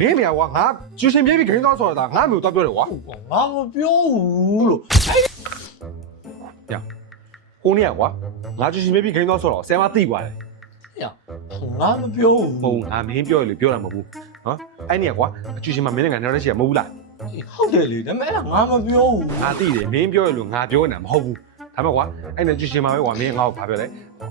မင်းမြာကွာငါကျူရှင်ပြေးပြီးခင်းသွားဆိုတာငါမျိုးတော့ပြောတယ်ကွာ ငါမပြောဘူးလို့ ဟိုနေ့ကွာငါကျူရှင်ပြေးပြီးခင်းသွားဆိုတော့ဆယ်မသိသွားတယ် ငါမပြောဘူး မဟုတ်ငါမင်းပြောရလို့ပြောတာမဟုတ်ဘူးနော်အဲ့နေ့ကွာကျူရှင်မမင်းနဲ့ငါနောက်တစ်ချက်မဟုတ်ဘူးလား ဟုတ်တယ်လေဒါပေမဲ့အဲ့ဒါငါမပြောဘူး ငါသိတယ်မင်းပြောရလို့ငါပြောနေတာမဟုတ်ဘူးဒါပေမဲ့ကွာအဲ့နဲ့ကျူရှင်မပဲကွာမင်းငါ့ကိုဘာပြောလဲ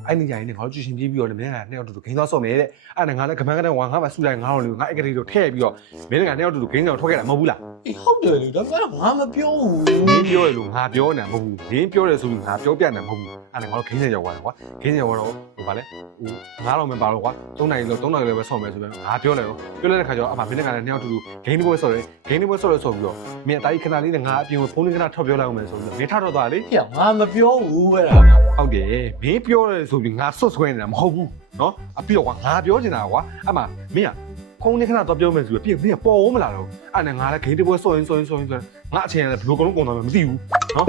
အဲ့နေ့ကျရင်ငါတို့ကျူရှင်ပြေးပြီးတော့လည်းမင်းကနှစ်ယောက်တူတူခင်းသွားဆော့မယ်တဲ့အဲ့ဒါငါလည်းကမန်းကတဲ့ကွာငါမှစူတိုင်းငါတို့လေငါအဲ့ကလေးတို့ထည့်ပြီးတော့မင်းကနှစ်ယောက်တူတူခင်းဆောင်ထွက်ခဲ့တာမဟုတ်ဘူးလား ဟုတ်တယ်လေဒါပေမဲ့ငါမပြောဘူး မင်းပြောရလို့ငါပြောနေတာမဟုတ်ဘူးမင်းပြောတယ်ဆိုပြီးငါပြောပြနေတာမဟုတ်ဘူးအဲ့ဒါငါတို့ခင်းစင်ရောက်သွားတယ်ကွာခင်းစင်ရောက်တော့ဟိုဗာလဲဟိုငါတော့မပါတော့ကွာ3နာရီလောက်ပဲဆော့မယ်ဆိုပြီးငါပြောလိုက်တော့ပြောလိုက်တဲ့ခါကျတော့အမမင်းကလည်းနှစ်ယောက်တူတူဂိမ်းတစ်ပွဲဆော့တယ်ဂိမ်းတစ်ပွဲဆော့လို့ဆိုပြီးတော့မင်းအသားကြီးခဏလေးနဲ့ငါအပြင်ကိုဖုန်းလေးခဏထောက်ပြောလိုက်အောင်မယ်ဆိုပြီးမင်းထတော့သွားလေ ငါမပြောဘူးအဲ့ဒါ ဟုတ်တယ်မင်းပြောတယ်ဆိုပြီးငါဆွတ်ဆွဲနေတာမဟုတ်ဘူးနော်အပြီးတော့ကွာငါပြောချင်တာကွာအမမင်းကဖုန်းလေးခဏတော့ပြောမယ်ဆိုပြီးမင်းကပေါ်မလာတော့အဲ့နဲ့ငါလည်းဂိမ်းတစ်ပွဲဆော့ရင်ငါအချိန်လည်းဘယ်လိုကုန်လုံးကုန်သွားမှမသိဘူးနော်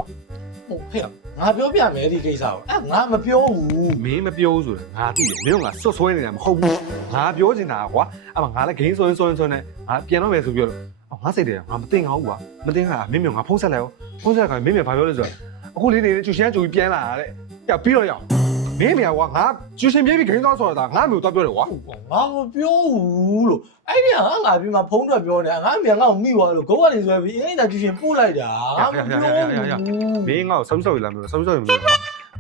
ဟုတ်ဟဲ့ငါပြောပြမယ်ဒီကိစ္စကိုအဲ့ငါမပြောဘူး မင်းမပြောဘူးဆိုတာငါသိတယ်မင်းကငါဆွတ်ဆွဲနေတာမဟုတ်ဘူးငါပြောချင်တာကွာအမငါလည်းဂိမ်းဆိုရင်နဲ့ငါပြန်တော့မယ်ဆိုပြီးတော့ငါစိတ်တယ်ငါမသိငါဘူးကွာမသိငါမင်းငါဖုန်းဆက်လိုက်ရောဖုန်းဆက်ကမင်းဘာပြောလဲဆိုတော့အခုလေးနေကျူရှင်ကျူပြီးပြန်လာတဲ့ရောက်ပြီးတော့ရောက်မင်းကွာငါကျူရှင်ပြေးပြီးဂိမ်းသွားဆိုတာငါမျိုးတော့ပြောတယ်ကွာ ငါမပြောဘူးလို့အဲ့ဒီကငါပြီးမှဖုန်းတော့ပြောနေတာငါမြန်ငါ့ကိုမိသွားလို့ဂုတ်ကနေဆွဲပြီးအင်းတာကျူရှင်ပို့လိုက်တာငါမပြောဘူး မင်းငါ့ကိုဆုံးစောက်ရလားမလို့ဆုံးစောက်ရမလို့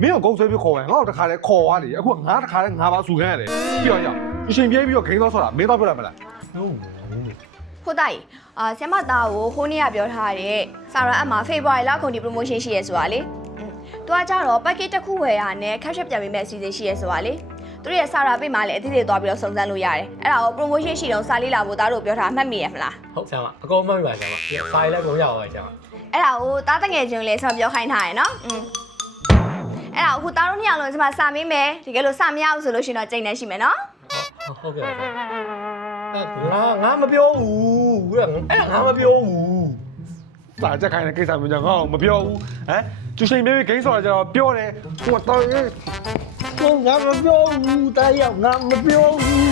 မင်းကဂုံဆွဲပြီးခေါ်ရင်ငါ့ကိုတခါလဲခေါ်သွားတယ်အခုငါတခါလဲငါပါဆူခန်းရတယ်ပြီးတော့ရောက်ကျူရှင်ပြေးပြီးတော့ဂိမ်းသွားဆိုတာမင်းတော့ပြောတယ်မလား ဟုတ်တယ်ဆရာမသားကိုခိုးနေရပြောထားတဲ့ဆာရာအမဖေဖော်ဝါရီလကုန်ဒီ promotion ရှိရဲဆိုတာလေသူကကြတော့ package တစ်ခုဝယ်ရနဲ့ capture ပြန်ပေးမဲ့အစီအစဉ်ရှိရဲဆိုတာလေသူတို့ရဲ့ဆာရာပေးမှလည်းအသေးသေးသွားပြီးတော့စုံစမ်းလို့ရတယ်အဲ့ဒါကို promotion ရှိတော့စာလေးလာဖို့သားတို့ပြောထားမှတ်မိရမလား ဟုတ်ဆရာမအကုန်မှတ်မိပါဆရာမဖိုင်လည်းကုန်ရပါဆရာမ အဲ့ဒါကိုသားတငယ်ချင်းလေးဆရာပြောခိုင်းထားရယ်နော်အဲ့ဒါအခုသားတို့နှစ်ယောက်လုံးဒီမှာစာမေးမယ်တကယ်လို့စာမရဘူးဆိုလို့ရှိရင်တော့ချိန်နေရှိမယ်နော် ဟုတ်ကဲ့ငါမပြောဘူးအဲ့ငါမပြောဘူး စာချက်ခိုင်းတဲ့ကိစ္စမျိုးကြောင့်ငါ့ကိုမပြောဘူးဟမ်ကျူရှင်ပြေးပြီးဂိမ်းဆိုတာကျတော့ပြောတယ်ဟိုတော့ ငါမပြောဘူးတားရောက်ငါမပြောဘူး